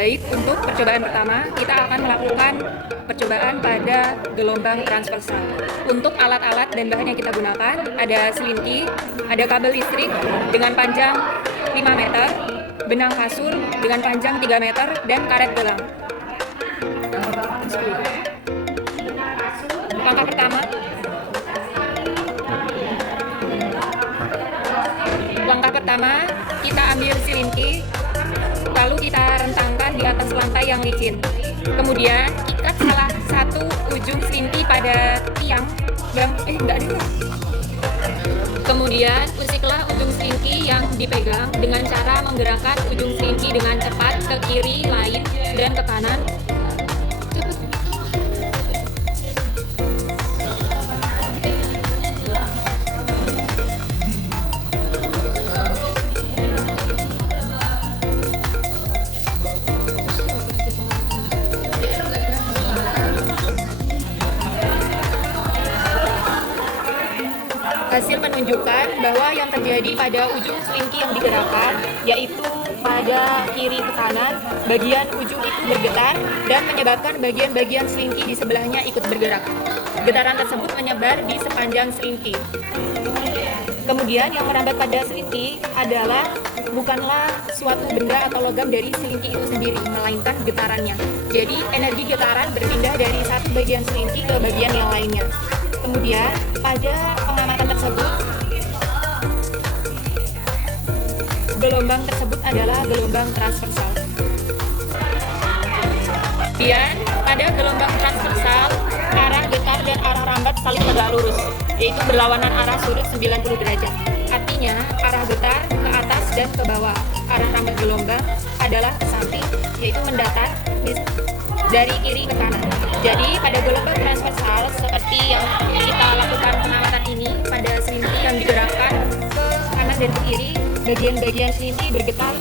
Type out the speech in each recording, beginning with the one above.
Baik, untuk percobaan pertama, kita akan melakukan percobaan pada gelombang transversal. Untuk alat-alat dan bahan yang kita gunakan, ada selinki, ada kabel listrik dengan panjang 5 meter, benang kasur dengan panjang 3 meter, dan karet gelang. Langkah pertama, kita ambil selinki, lalu kita rentangkan di atas lantai yang licin. Kemudian ikat salah satu ujung selinki pada tiang yang Kemudian usiklah ujung selinki yang dipegang dengan cara menggerakkan ujung selinki dengan cepat ke kiri lain dan ke kanan. Hasil menunjukkan bahwa yang terjadi pada ujung selinki yang digerakkan, yaitu pada kiri ke kanan, bagian ujung itu bergetar dan menyebabkan bagian-bagian selinki di sebelahnya ikut bergerak. Getaran tersebut menyebar di sepanjang selinki. Kemudian yang merambat pada selinki adalah bukanlah suatu benda atau logam dari selinki itu sendiri, melainkan getarannya. Jadi energi getaran berpindah dari satu bagian selinki ke bagian yang lainnya. Kemudian pada pengamatan tersebut, gelombang tersebut adalah gelombang transversal. Kemudian pada gelombang transversal, arah getar dan arah rambat saling tegak lurus, yaitu berlawanan arah sudut 90 derajat. Artinya arah getar ke atas dan ke bawah. Arah rambat gelombang adalah ke samping, yaitu mendatar dari kiri ke kanan. Jadi pada gelombang transversal seperti yang kita lakukan pengamatan ini, pada selinki yang digerakkan ke kanan dan ke kiri, bagian-bagian selinki bergetar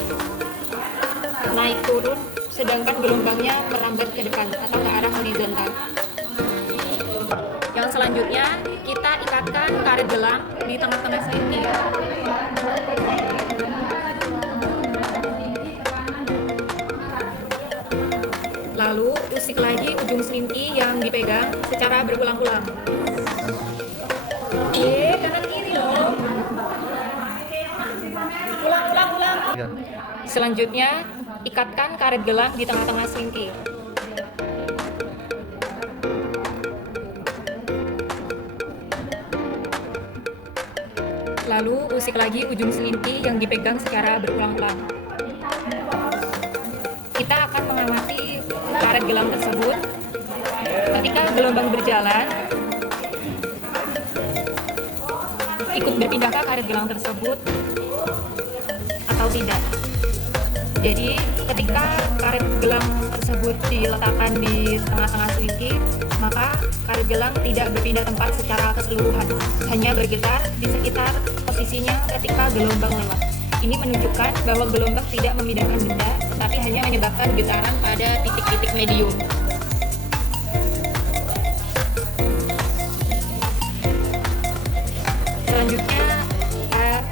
naik turun, sedangkan gelombangnya merambat ke depan atau ke arah horizontal. Yang selanjutnya kita ikatkan karet gelang di tengah-tengah selinki. Lalu usik lagi ujung selinki yang dipegang secara berulang-ulang. Kanan kiri loh. Ulang. Selanjutnya ikatkan karet gelang di tengah-tengah selinki. Lalu usik lagi ujung selinki yang dipegang secara berulang-ulang. Kita akan mengamati karet gelang tersebut. Ketika gelombang berjalan, ikut berpindahkah karet gelang tersebut atau tidak. Jadi ketika karet gelang tersebut diletakkan di tengah-tengah selinki, maka karet gelang tidak berpindah tempat secara keseluruhan, hanya bergetar di sekitar posisinya ketika gelombang lewat. Ini menunjukkan bahwa gelombang tidak memindahkan benda, tetapi hanya menyebabkan getaran pada titik-titik medium. Selanjutnya,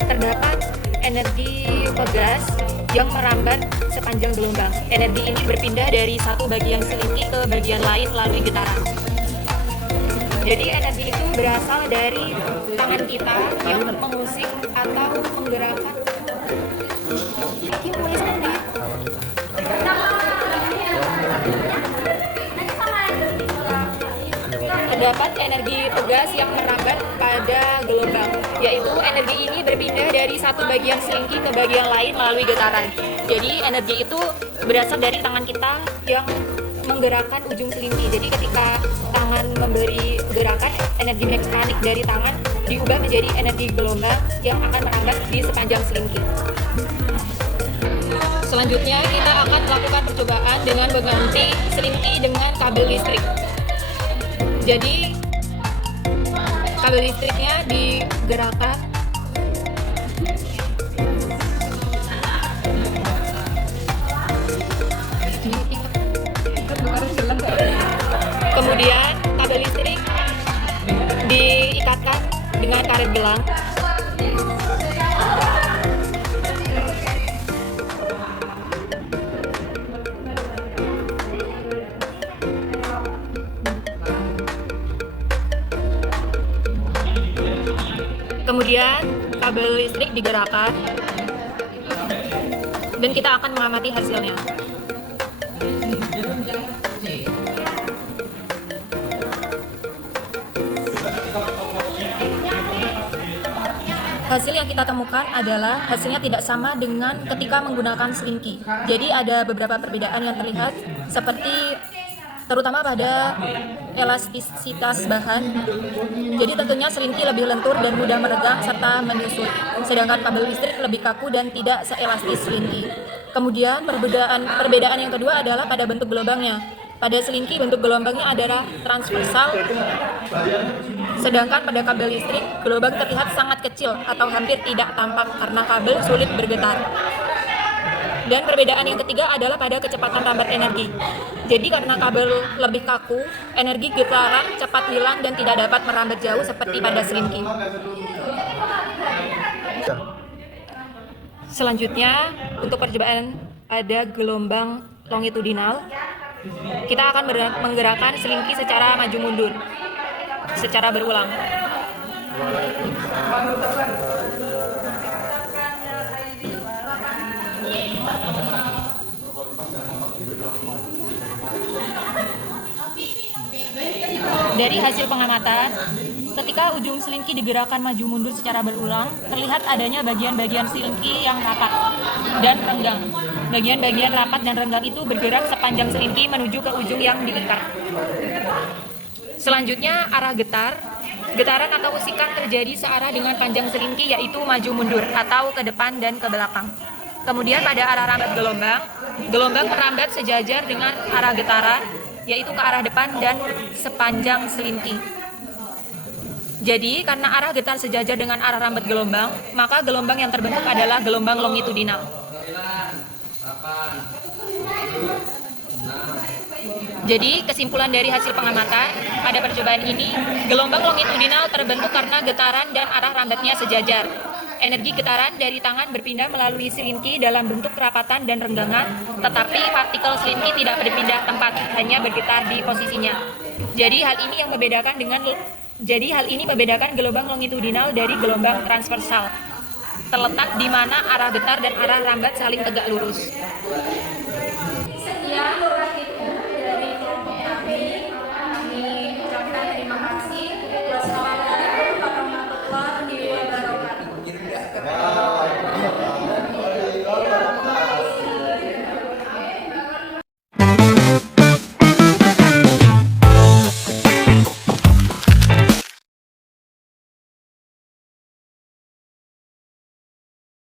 terdapat energi pegas yang merambat sepanjang gelombang. Energi ini berpindah dari satu bagian selinki ke bagian lain melalui getaran. Jadi energi itu berasal dari tangan kita yang mengusik atau menggerakkan. Terdapat energi pegas yang merambat pada gelombang, yaitu energi ini berpindah dari satu bagian selinki ke bagian lain melalui getaran. Jadi energi itu berasal dari tangan kita yang menggerakkan ujung selinki. Jadi ketika tangan memberi gerakan, energi mekanik dari tangan diubah menjadi energi gelombang yang akan merambat di sepanjang selinki. Selanjutnya kita akan melakukan percobaan dengan mengganti selinki dengan kabel listrik. Jadi kabel listriknya digerakkan kemudian kabel listrik diikatkan dengan karet gelang. Kemudian kabel listrik digerakkan dan kita akan mengamati hasilnya. Hasil yang kita temukan adalah hasilnya tidak sama dengan ketika menggunakan selingki. Jadi ada beberapa perbedaan yang terlihat, seperti terutama pada elastisitas bahan. Jadi tentunya selingki lebih lentur dan mudah meregang serta menyusut, sedangkan kabel listrik lebih kaku dan tidak seelastis selingki. Kemudian perbedaan yang kedua adalah pada bentuk gelombangnya. Pada selingki bentuk gelombangnya adalah transversal, sedangkan pada kabel listrik gelombang terlihat sangat kecil atau hampir tidak tampak karena kabel sulit bergetar. Dan perbedaan yang ketiga adalah pada kecepatan rambat energi. Jadi karena kabel lebih kaku, energi getaran cepat hilang dan tidak dapat merambat jauh seperti pada selingki. Selanjutnya, untuk percobaan ada gelombang longitudinal. Kita akan menggerakkan selingki secara maju mundur, secara berulang. Dari hasil pengamatan, ketika ujung selingki digerakkan maju mundur secara berulang, terlihat adanya bagian-bagian selingki yang rapat dan renggang. Bagian-bagian rapat dan renggang itu bergerak sepanjang selingki menuju ke ujung yang diikat. Selanjutnya, arah getar. Getaran atau usikan terjadi searah dengan panjang selingki, yaitu maju mundur atau ke depan dan ke belakang. Kemudian pada arah rambat gelombang merambat sejajar dengan arah getaran, yaitu ke arah depan dan sepanjang selingki. Jadi, karena arah getar sejajar dengan arah rambat gelombang, maka gelombang yang terbentuk adalah gelombang longitudinal. Jadi, kesimpulan dari hasil pengamatan pada percobaan ini, gelombang longitudinal terbentuk karena getaran dan arah rambatnya sejajar. Energi getaran dari tangan berpindah melalui selingki dalam bentuk kerapatan dan renggangan, tetapi partikel selingki tidak berpindah tempat, hanya bergetar di posisinya. Jadi hal ini membedakan gelombang longitudinal dari gelombang transversal, terletak di mana arah getar dan arah rambat saling tegak lurus. Sekian